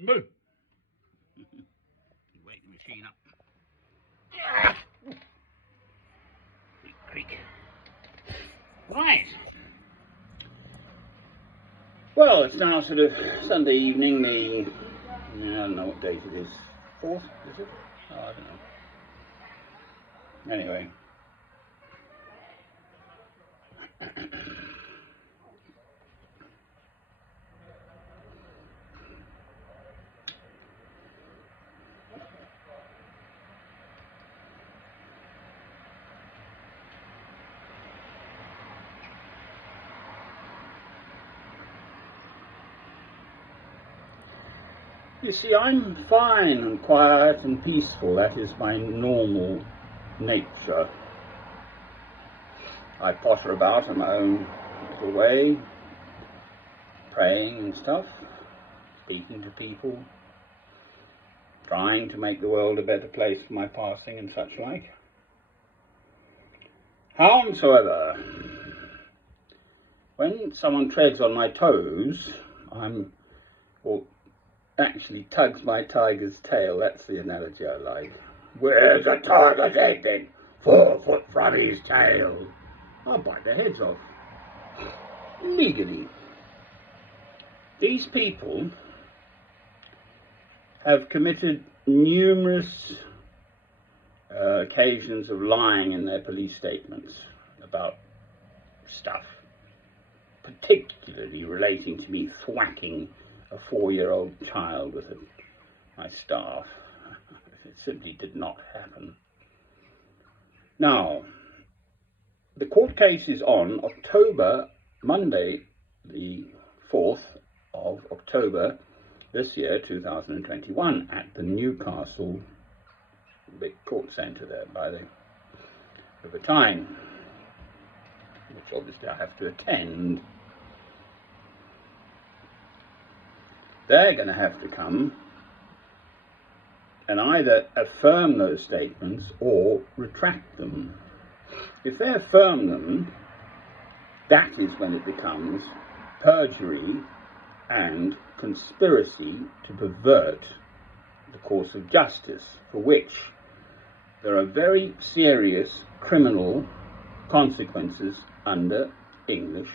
Moo! Wake the machine up. Creak, creak. Right. Well, it's now sort of Sunday evening, I don't know what date it is. 4th, is it? Oh, I don't know. Anyway. You see, I'm fine and quiet and peaceful. That is my normal nature. I potter about in my own little way, praying and stuff, speaking to people, trying to make the world a better place for my passing and such like. Howsoever, when someone treads on my toes, or actually tugs my tiger's tail, that's the analogy I like. Where's a tiger's head then? 4 foot from his tail. I'll bite their heads off. Legally. These people have committed numerous occasions of lying in their police statements about stuff, particularly relating to me thwacking a 4-year-old child with my staff. It simply did not happen. Now, the court case is on Monday, the 4th of October this year, 2021, at the Newcastle big court centre there by the River Tyne, which obviously I have to attend. They're going to have to come and either affirm those statements or retract them. If they affirm them, that is when it becomes perjury and conspiracy to pervert the course of justice, for which there are very serious criminal consequences under English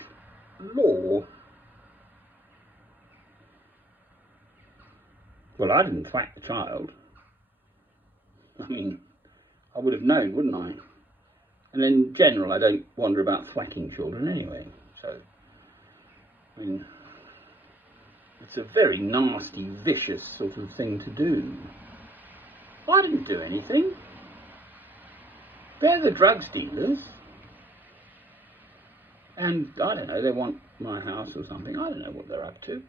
law. Well, I didn't thwack the child. I mean, I would have known, wouldn't I? And in general, I don't wonder about thwacking children anyway. So, I mean, it's a very nasty, vicious sort of thing to do. I didn't do anything. They're the drugs dealers. And, I don't know, they want my house or something. I don't know what they're up to.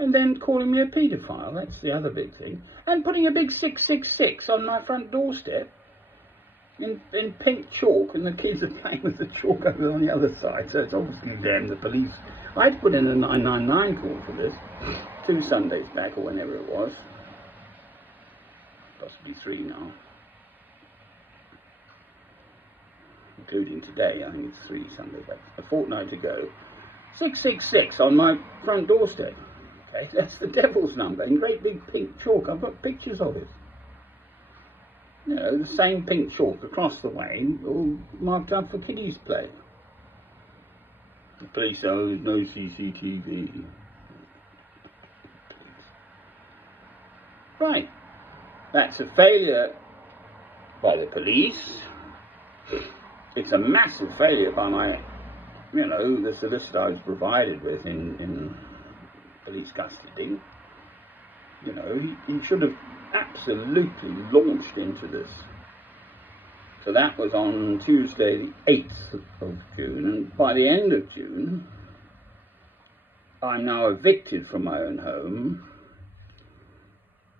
And then calling me a paedophile, that's the other big thing. And putting a big 666 on my front doorstep in pink chalk, and the kids are playing with the chalk over on the other side, so it's obviously them, the police. I'd put in a 999 call for this 2 Sundays back, or whenever it was. Possibly 3 now. Including today, I think it's 3 Sundays back. A fortnight ago. 666 on my front doorstep. Okay, that's the devil's number in great big pink chalk. I've got pictures of it. You know, the same pink chalk across the way, all marked up for kiddies' play. The police say, oh, there's no CCTV. Right. That's a failure by the police. It's a massive failure by my, the solicitor I was provided with in police custody. He should have absolutely launched into this. So that was on Tuesday the 8th of June, and by the end of June I'm now evicted from my own home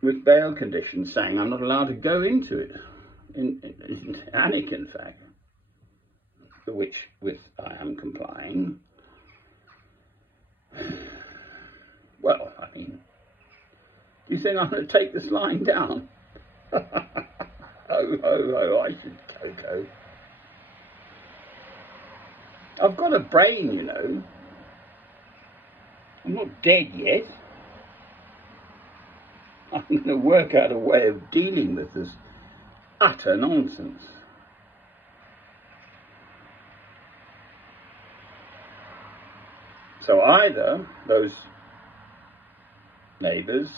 with bail conditions saying I'm not allowed to go into it, in Alnwick in fact, with I am complying. Well, I mean, do you think I'm going to take this lying down? Ho, ho, ho, I should cocoa. I've got a brain, I'm not dead yet. I'm going to work out a way of dealing with this utter nonsense. So either those neighbours,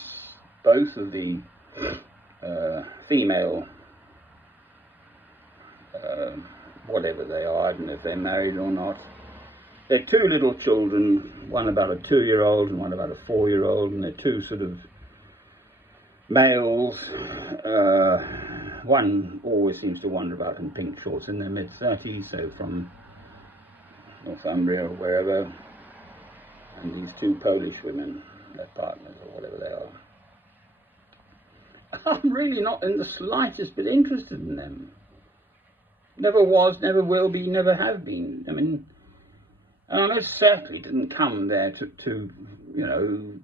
both of the female, whatever they are, I don't know if they're married or not, they're two little children, one about a 2-year-old and one about a 4-year-old, and they're two sort of males. One always seems to wander about in pink shorts in their mid-30s, so from Northumbria or wherever, and these two Polish women, their partners or whatever they are. I'm really not in the slightest bit interested in them. Never was, never will be, never have been. I mean, and I most certainly didn't come there to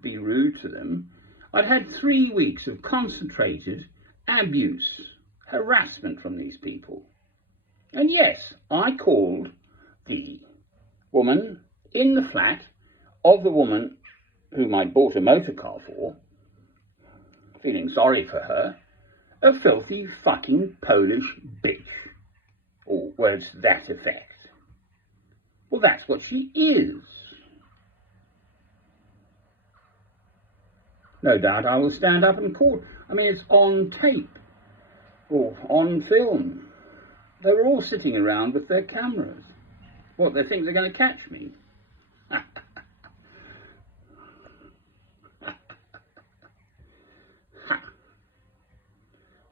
be rude to them. I'd had 3 weeks of concentrated abuse, harassment from these people. And yes, I called the woman in the flat of the woman whom I bought a motor car for, feeling sorry for her, a filthy fucking Polish bitch. Or words to that effect. Well, that's what she is. No doubt I will stand up and call. I mean, it's on tape or on film. They were all sitting around with their cameras. What, they think they're going to catch me?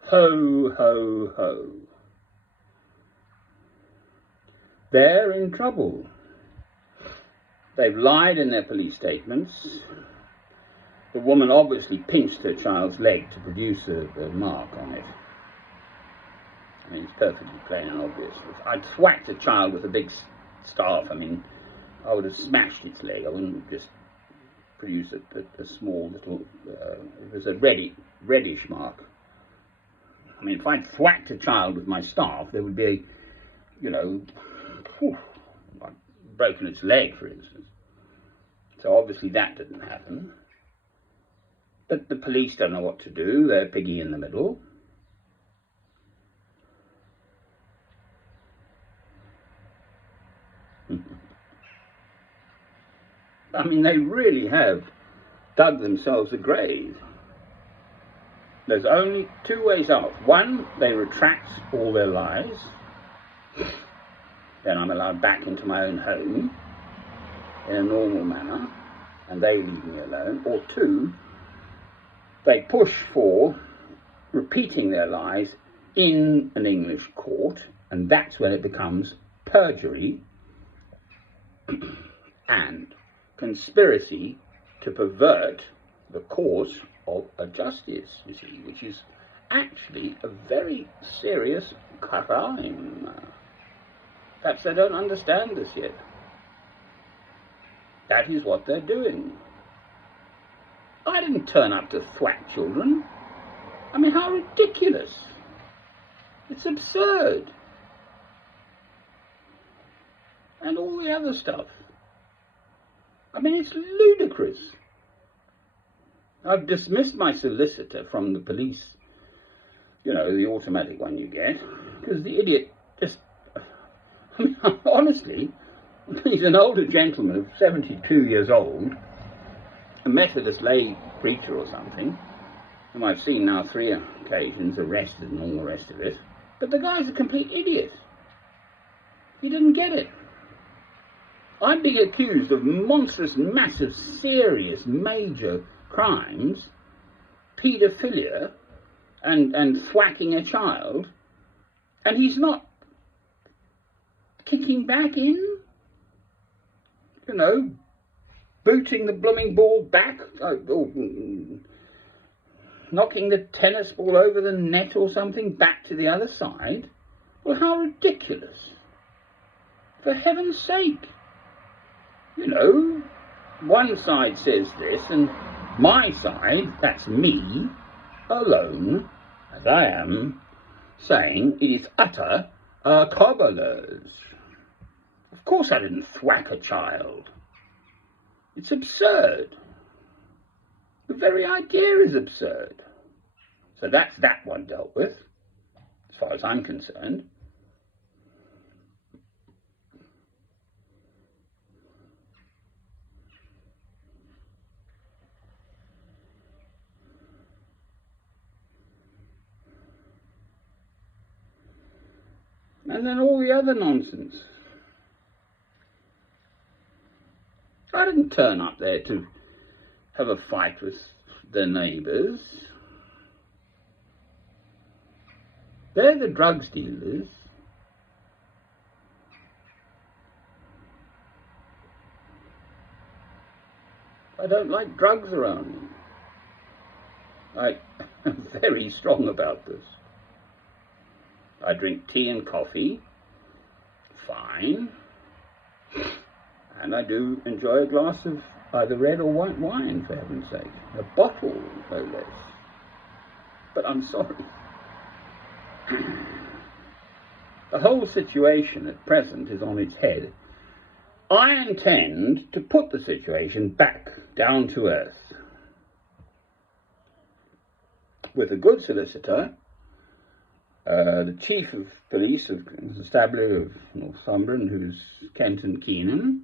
Ho, ho, ho. They're in trouble. They've lied in their police statements. The woman obviously pinched her child's leg to produce a mark on it. I mean, it's perfectly plain and obvious. If I'd thwacked a child with a big staff, I mean, I would have smashed its leg. I wouldn't just produce a small little, it was a reddish mark. I mean, if I'd thwacked a child with my staff, there would be I'd broken its leg, for instance. So obviously that didn't happen. But the police don't know what to do. They're piggy in the middle. I mean, they really have dug themselves a grave. There's only two ways out. One, they retract all their lies. Then I'm allowed back into my own home in a normal manner, and they leave me alone. Or two, they push for repeating their lies in an English court, and that's when it becomes perjury and conspiracy to pervert the course of a justice, you see, which is actually a very serious crime. Perhaps they don't understand this yet. That is what they're doing. I didn't turn up to thwack children. I mean, how ridiculous. It's absurd. And all the other stuff. I mean, it's ludicrous. I've dismissed my solicitor from the police, the automatic one you get, because the idiot just, I mean, honestly, he's an older gentleman of 72 years old, a Methodist lay preacher or something, whom I've seen now 3 occasions, arrested and all the rest of it, but the guy's a complete idiot. He didn't get it. I'm being accused of monstrous, massive, serious, major crimes, paedophilia, and thwacking a child, and he's not kicking back in, booting the blooming ball back, knocking the tennis ball over the net or something back to the other side. Well, how ridiculous. For heaven's sake. One side says this, and my side, that's me, alone, as I am, saying it is utter cobblers. Of course I didn't thwack a child. It's absurd. The very idea is absurd. So that's that one dealt with, as far as I'm concerned. And then all the other nonsense. I didn't turn up there to have a fight with the neighbours. They're the drugs dealers. I don't like drugs around me. I'm very strong about this. I drink tea and coffee, fine, and I do enjoy a glass of either red or white wine, for heaven's sake. A bottle, no less. But I'm sorry. The whole situation at present is on its head. I intend to put the situation back down to earth. With a good solicitor, the Chief of Police of Constabulary of Northumberland, who's Kenton Keenan,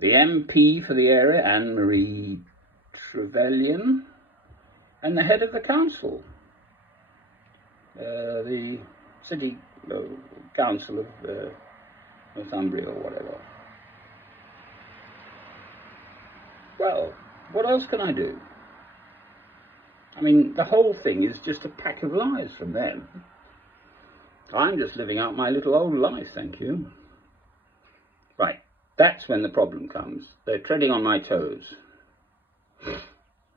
the MP for the area, Anne-Marie Trevelyan, and the head of the council, the City Council of Northumbria or whatever. Well, what else can I do? I mean, the whole thing is just a pack of lies from them. I'm just living out my little old life, thank you. Right, that's when the problem comes. They're treading on my toes.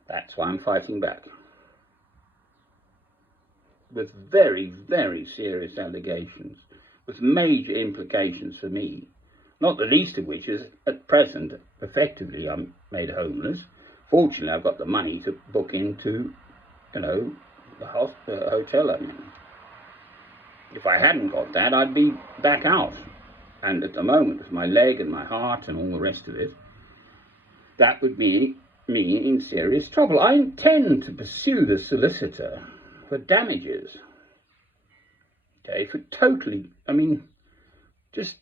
That's why I'm fighting back. With very, very serious allegations, with major implications for me, not the least of which is, at present, effectively I'm made homeless. Fortunately, I've got the money to book into, the hotel I'm in. If I hadn't got that, I'd be back out. And at the moment, with my leg and my heart and all the rest of it, that would be me in serious trouble. I intend to pursue the solicitor for damages. Okay, for totally, just,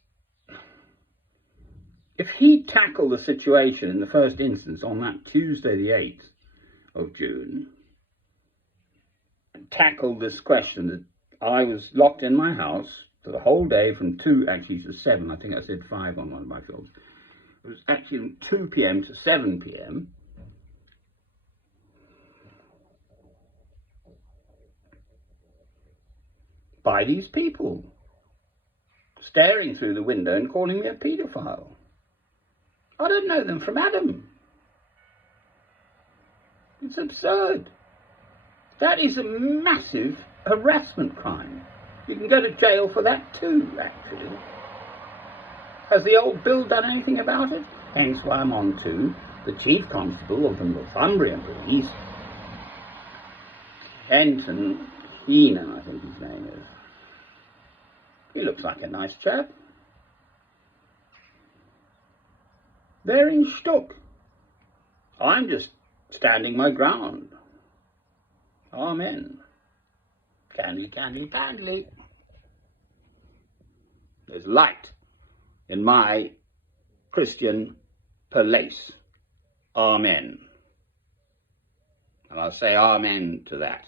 if he'd tackled the situation in the first instance on that Tuesday the 8th of June, and tackled this question that I was locked in my house for the whole day from 2, actually to 7, I think I said 5 on one of my films. It was actually from 2 p.m. to 7 p.m. by these people, staring through the window and calling me a paedophile. I don't know them from Adam. It's absurd. That is a massive harassment crime. You can go to jail for that too, actually. Has the old Bill done anything about it? Hence why I'm on to the Chief Constable of the Northumbrian Police, Kenton Keenan, I think his name is. He looks like a nice chap. They're in Stoke. I'm just standing my ground. Amen. Candly, candly, candly. There's light in my Christian place. Amen. And I'll say amen to that.